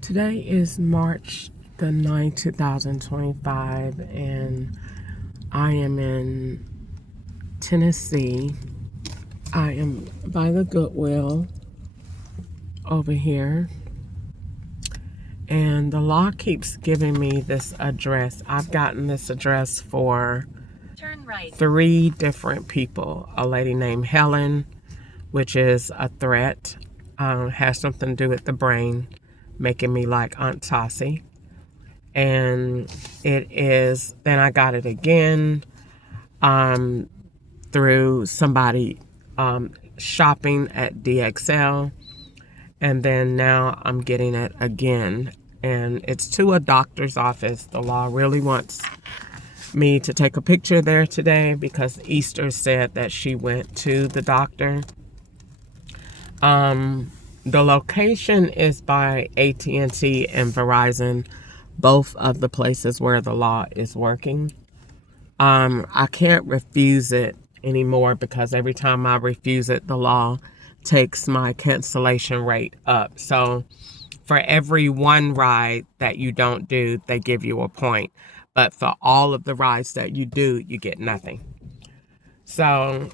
Today is March the 9th, 2025, and I am in Tennessee. I am by the Goodwill over here, and the law keeps giving me this address. I've gotten this address for Turn right. 3 different people. A lady named Helen, which is a threat, has something to do with the brain, making me like Aunt Tossie. And it is, then I got it again through somebody shopping at DXL. And then now I'm getting it again. And it's to a doctor's office. The law really wants me to take a picture there today because Easter said that she went to the doctor. The location is by AT&T and Verizon, both of the places where the law is working. I can't refuse it anymore because every time I refuse it, the law takes my cancellation rate up. So for every one ride that you don't do, they give you a point. But for all of the rides that you do, you get nothing. So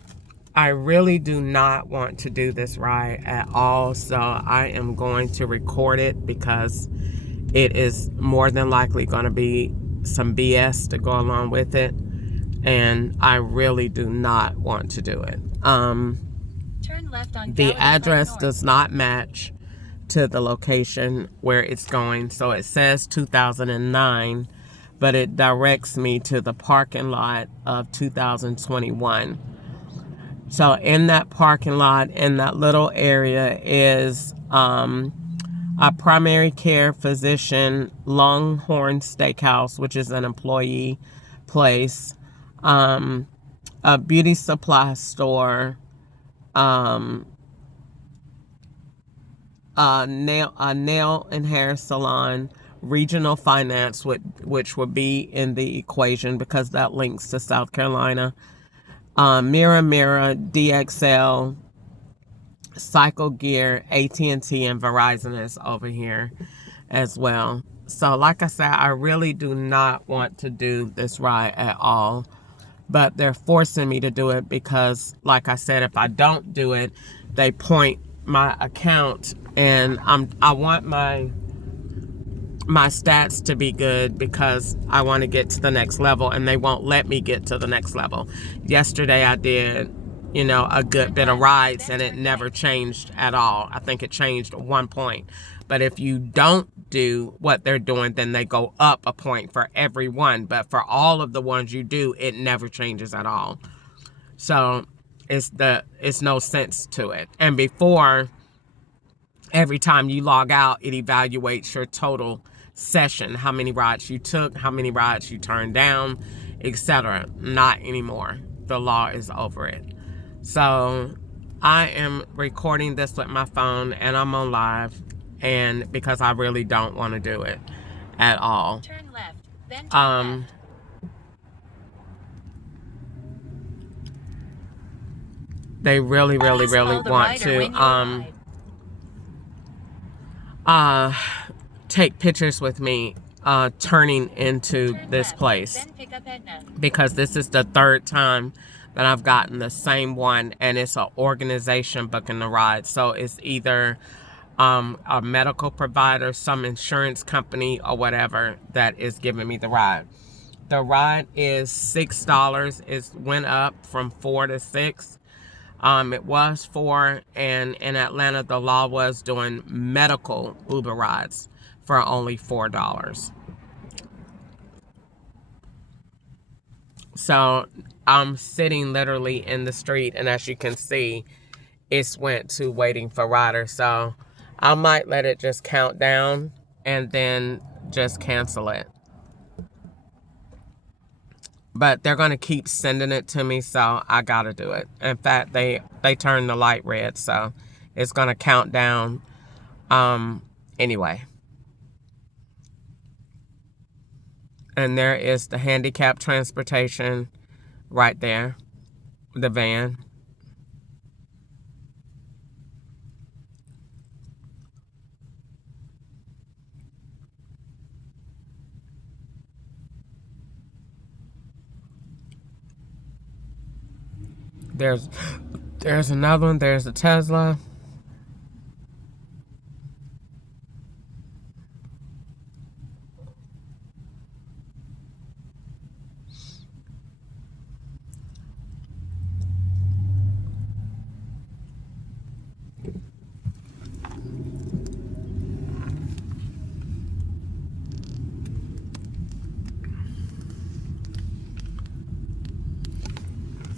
I really do not want to do this ride at all. So I am going to record it because it is more than likely going to be some BS to go along with it. And I really do not want to do it. Turn left on The Gallatin Pike address North. does not match to the location where it's going. So it says 2009, but it directs me to the parking lot of 2021. So in that parking lot, in that little area is a primary care physician, Longhorn Steakhouse, which is an employee place, a beauty supply store, a nail and hair salon, regional finance, which would be in the equation because that links to South Carolina, Mirror, DXL, Cycle Gear, AT&T, and Verizon is over here as well. So like I said, I really do not want to do this ride at all. But they're forcing me to do it because, like I said, if I don't do it, they point my account, and I want my stats to be good because I want to get to the next level, and they won't let me get to the next level. Yesterday I did, a good bit of rides, and it never changed at all. I think it changed 1 point. But if you don't do what they're doing, then they go up a point for every one. But for all of the ones you do, it never changes at all. So it's no sense to it. And before, every time you log out, it evaluates your total session, how many rides you took, how many rides you turned down, etc. Not anymore. The law is over it. So I am recording this with my phone, and I'm on live, and because I really don't want to do it at all. Turn left, then turn left. They really Please follow want the rider to when you arrive. take pictures with me turning into Turn this left, place, then pick up Edna. because this is the 3rd time that I've gotten the same one, and it's an organization booking the ride. So it's either a medical provider, some insurance company, or whatever that is giving me the ride. The ride is $6. It went up from $4 to $6. It was $4, and in Atlanta, the law was doing medical Uber rides for only $4. So I'm sitting literally in the street, and as you can see, it's went to waiting for riders. So I might let it just count down and then just cancel it. But they're going to keep sending it to me, so I got to do it. In fact, they turned the light red, so it's going to count down anyway. And there is the handicap transportation right there, the van. There's another one. There's a Tesla.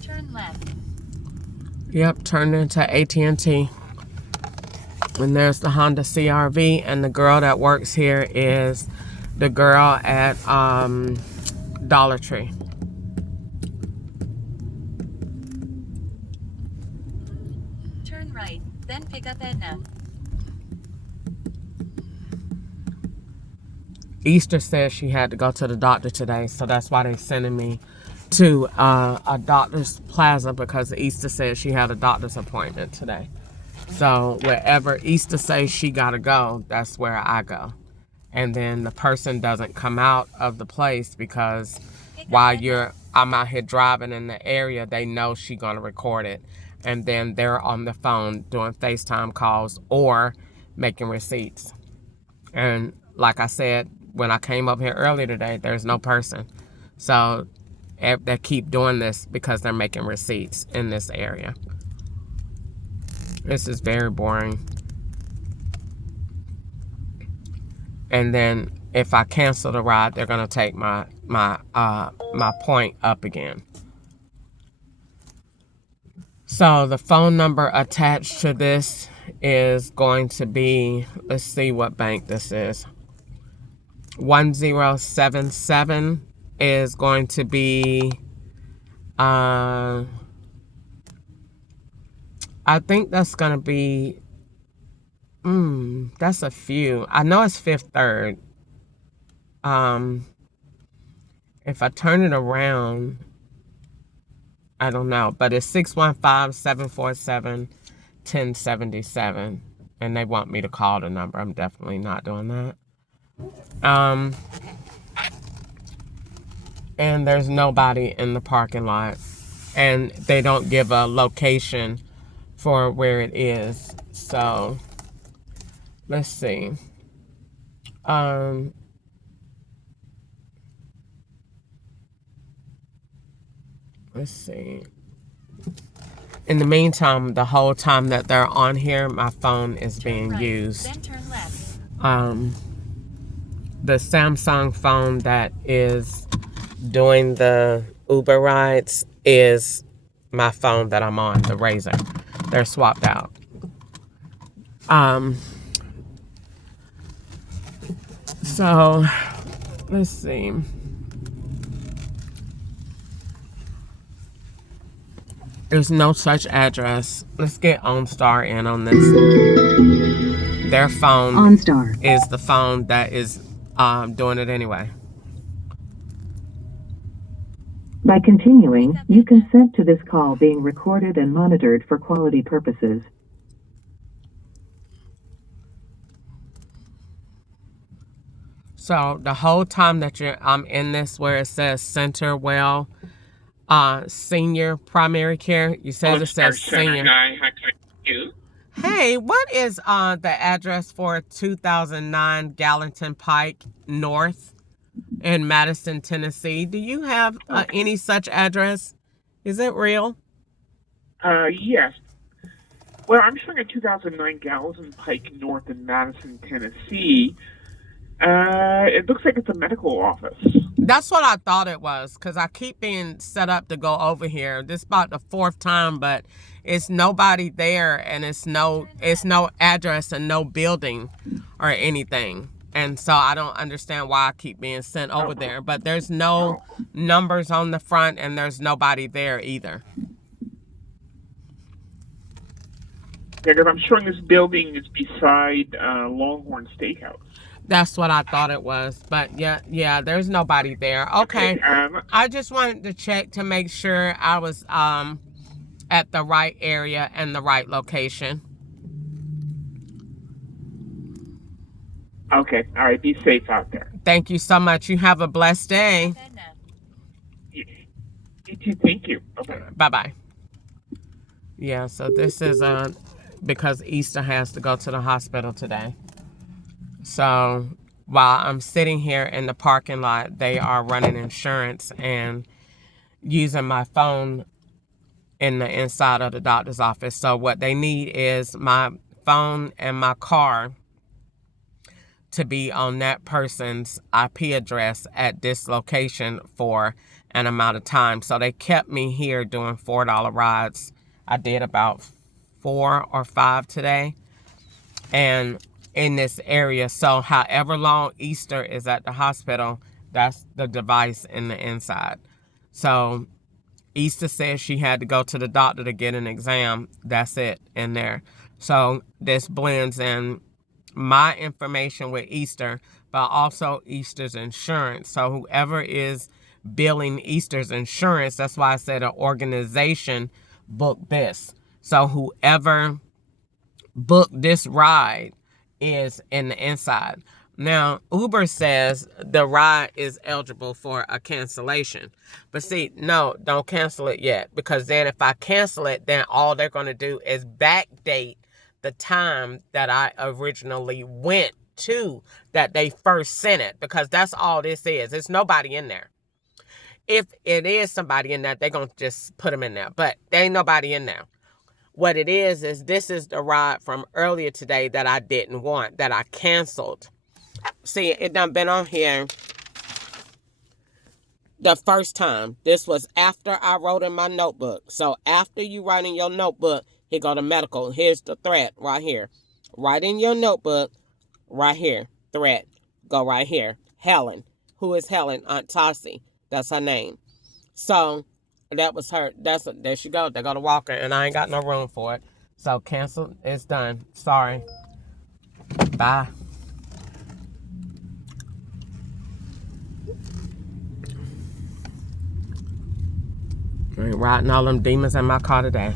Turn left. Yep, turned into AT&T. And there's the Honda CRV, and the girl that works here is the girl at Dollar Tree. Turn right, then pick up Edna. Easter says she had to go to the doctor today, so that's why they're sending me to a doctor's plaza, because Easter says she had a doctor's appointment today. So wherever Easter says she gotta go, that's where I go. And then the person doesn't come out of the place because while I'm out here driving in the area, they know she's gonna record it. And then they're on the phone doing FaceTime calls or making receipts. And like I said, when I came up here earlier today, there's no person. So they keep doing this because they're making receipts in this area. This is very boring. And then if I cancel the ride, they're gonna take my point up again. So the phone number attached to this is going to be, let's see what bank this is. 1077 is going to be, I think that's going to be, that's a few. I know it's Fifth Third. If I turn it around, I don't know, but it's 615-747-1077, and they want me to call the number. I'm definitely not doing that. And there's nobody in the parking lot, and they don't give a location for where it is. So let's see. Let's see. In the meantime, the whole time that they're on here, my phone is being used. Then turn left. The Samsung phone that is doing the Uber rides is my phone that I'm on, the Razor. They're swapped out. So let's see. There's no such address. Let's get OnStar in on this. Their phone OnStar is the phone that is doing it anyway. By continuing, you consent to this call being recorded and monitored for quality purposes. So the whole time that I'm in this, where it says Centerwell Senior Primary Care, you said it says senior. Guy, how can I help you? Hey, what is the address for 2009 Gallatin Pike North in Madison, Tennessee? Do you have any such address? Is it real? Yes. Well, I'm showing a 2009 Gallatin Pike North in Madison, Tennessee. It looks like it's a medical office. That's what I thought it was, because I keep being set up to go over here. This is about the 4th time, but it's nobody there, and it's no address and no building or anything. And so I don't understand why I keep being sent over there. But there's no numbers on the front, and there's nobody there either. Yeah, because I'm showing this building is beside Longhorn Steakhouse. That's what I thought it was. But yeah, there's nobody there. Okay. I just wanted to check to make sure I was at the right area and the right location. Okay. All right. Be safe out there. Thank you so much. You have a blessed day. You too. Thank you. Okay. Bye-bye. Yeah, so this is because Easter has to go to the hospital today. So while I'm sitting here in the parking lot, they are running insurance and using my phone in the inside of the doctor's office. So what they need is my phone and my car to be on that person's IP address at this location for an amount of time. So they kept me here doing $4 rides. I did about 4 or 5 today. And in this area, so however long Easter is at the hospital, that's the device in the inside. So Easter says she had to go to the doctor to get an exam. That's it in there. So this blends in my information with Easter, but also Easter's insurance. So whoever is billing Easter's insurance, that's why I said an organization booked this. So whoever booked this ride is in the inside. Now, Uber says the ride is eligible for a cancellation. But see, no, don't cancel it yet. Because then if I cancel it, then all they're going to do is backdate the time that I originally went to that they first sent it. Because that's all this is. There's nobody in there. If it is somebody in there, they're going to just put them in there. But there ain't nobody in there. What it is this is the ride from earlier today that I didn't want, that I canceled. See, it done been on here the first time. This was after I wrote in my notebook. So after you write in your notebook, here go to medical. Here's the threat right here. Write in your notebook, right here, threat. Go right here. Helen. Who is Helen? Aunt Tassie. That's her name. So that was her. There she go. They got a walker, and I ain't got no room for it. So cancel. It's done. Sorry. Bye. I ain't riding all them demons in my car today.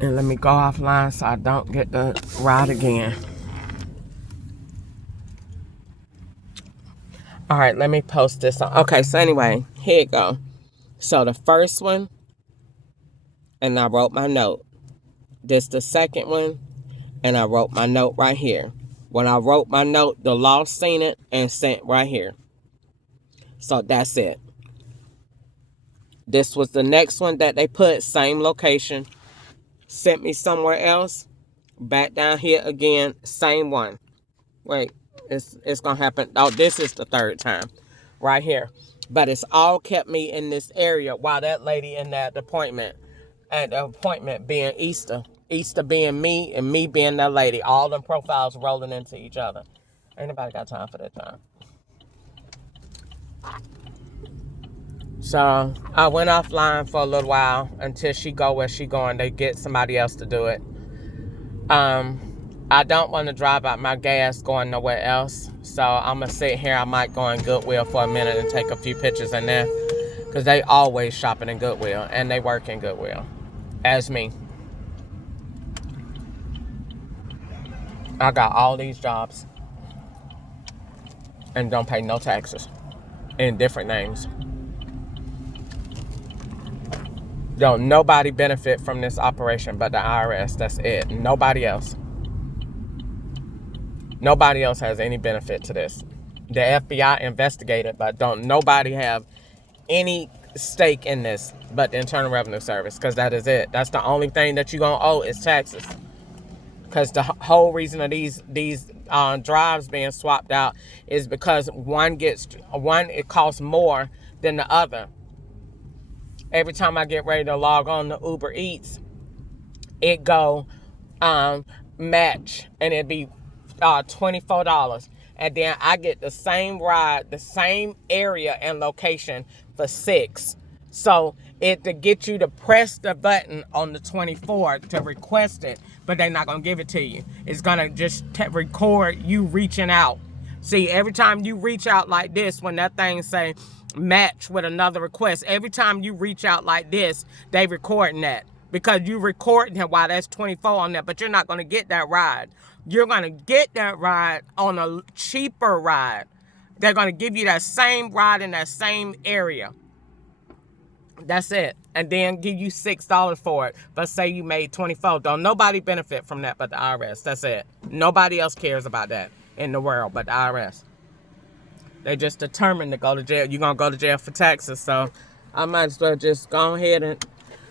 And let me go offline so I don't get to ride again. All right, let me post this on. Okay, so anyway, here you go. So the first one, and I wrote my note. This the second one, and I wrote my note right here. When I wrote my note, the law seen it and sent right here. So that's it. This was the next one that they put, same location. Sent me somewhere else. Back down here again, same one. Wait, it's going to happen. Oh, this is the third time. Right here. But it's all kept me in this area while that lady in that appointment. And the appointment being Easter. Easter being me and me being that lady. All them profiles rolling into each other. Ain't nobody got time for that time. So I went offline for a little while until she go where she going. They get somebody else to do it. I don't want to drive out my gas going nowhere else. So I'm going to sit here. I might go in Goodwill for a minute and take a few pictures in there. Because they always shopping in Goodwill. And they work in Goodwill. As me. I got all these jobs. And don't pay no taxes. In different names. Don't nobody benefit from this operation but the IRS. That's it. Nobody else. Nobody else has any benefit to this. The FBI investigated, but don't nobody have any stake in this but the Internal Revenue Service, because that is it. That's the only thing that you're going to owe is taxes. Because the whole reason of these drives being swapped out is because one it costs more than the other. Every time I get ready to log on to Uber Eats, it go match, and it'd be $24. And then I get the same ride, the same area and location for $6. So it to get you to press the button on the 24 to request it, but they're not going to give it to you. It's going to just record you reaching out. See, every time you reach out like this, when that thing say match with another request, every time you reach out like this, they recording that. Because you recording it while that's 24 on there, but you're not going to get that ride. You're going to get that ride on a cheaper ride. They're going to give you that same ride in that same area. That's it. And then give you $6 for it. But say you made $24. Don't nobody benefit from that but the IRS. That's it. Nobody else cares about that in the world but the IRS. They just determined to go to jail. You're going to go to jail for taxes. So I might as well just go ahead and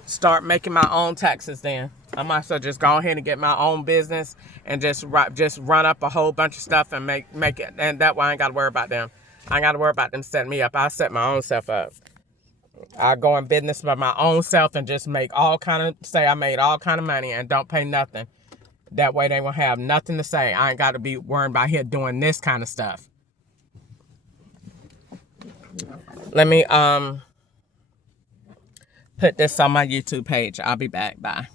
start making my own taxes then. I might as well just go ahead and get my own business and just run up a whole bunch of stuff and make it. And that way I ain't got to worry about them. I ain't got to worry about them setting me up. I set my own self up. I go in business by my own self and just make say I made all kind of money and don't pay nothing. That way they won't have nothing to say. I ain't got to be worried about here doing this kind of stuff. Let me put this on my YouTube page. I'll be back. Bye.